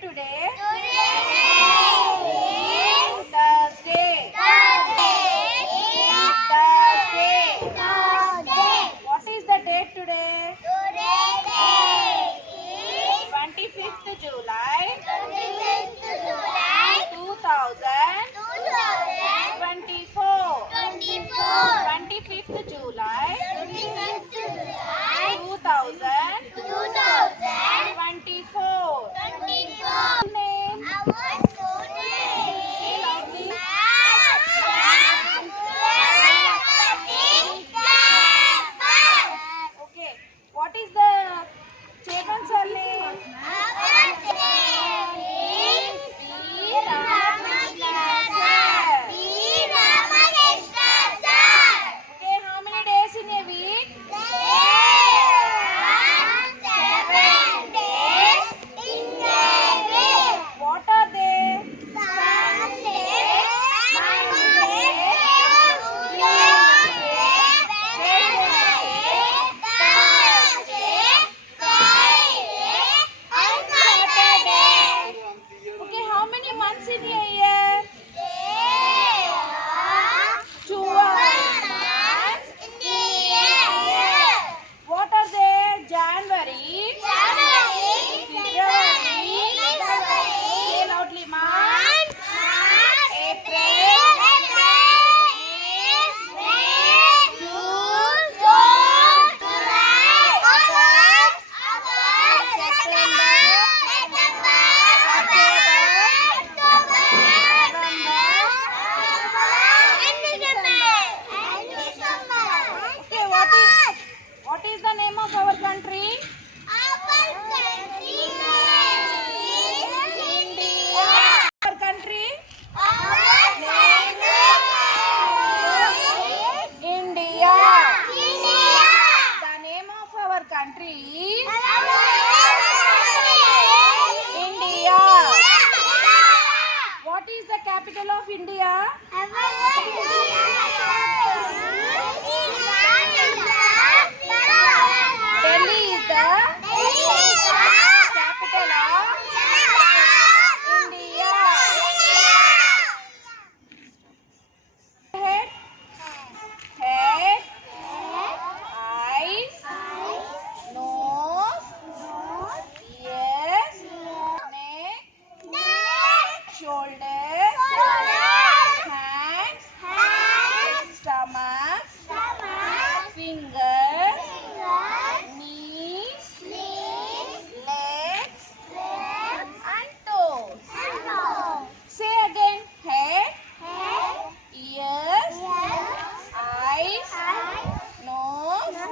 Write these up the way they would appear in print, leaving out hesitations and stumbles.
day today? Thursday. What is the date today? 25th July 2024. 25th July 2024. Name? Say loudly. Okay. What is the Chetan sir name? Okay, how many days in a week? 7 days in a week. What are they? Sunday, Monday, Tuesday, Wednesday, Thursday, Friday, and Saturday. Okay, how many months in a year? 12 months in a year. What are they? January, February, say loudly, March, April, May, June, July, August, September, October, November, and December. Okay, what is the name of our country? India. Our country? India. The name of our country is India. What is the capital of India? Delhi is the capital of India. Head, eyes, nose, ears, neck, shoulders, hands, stomach, fingers, knees, legs, and toes. Say again. Head, ears, eyes, nose,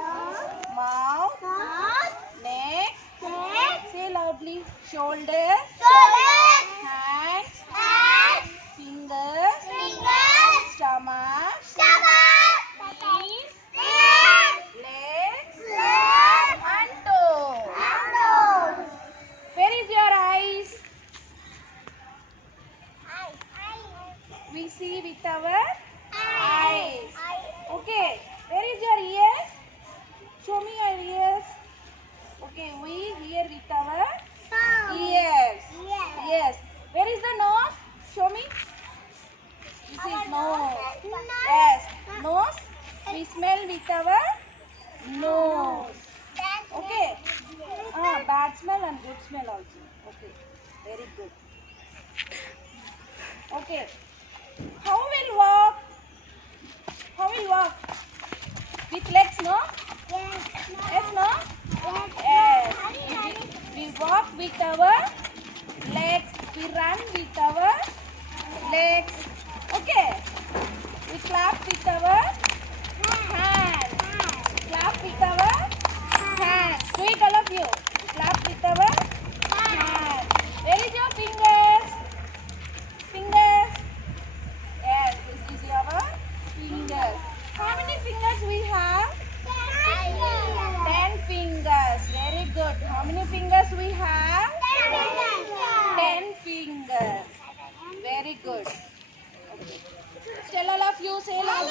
mouth, neck. Say loudly. Shoulders, hands, fingers, stomach, knees, legs, and toes. Where is your eyes? We see with our eyes. Okay. Where is your ears? Show me your ears. Okay, we hear with our ears. Yes. Where is the nose? Show me. This is nose. Yes. Nose. We smell with our nose. Okay. Bad smell and good smell also. Okay. Very good. Okay. How will walk? With legs, no? Yes, no? Yes. We walk with our legs. We run with our legs. Okay. We clap with our hands. Clap with our hands. Do it, all of you. Clap with our hands. Where is your fingers? Fingers. Yes, this is your fingers. How many fingers we have? 10 fingers. Very good. How many fingers we have? 10 fingers. Very good. Okay. Tell all of you, say loud.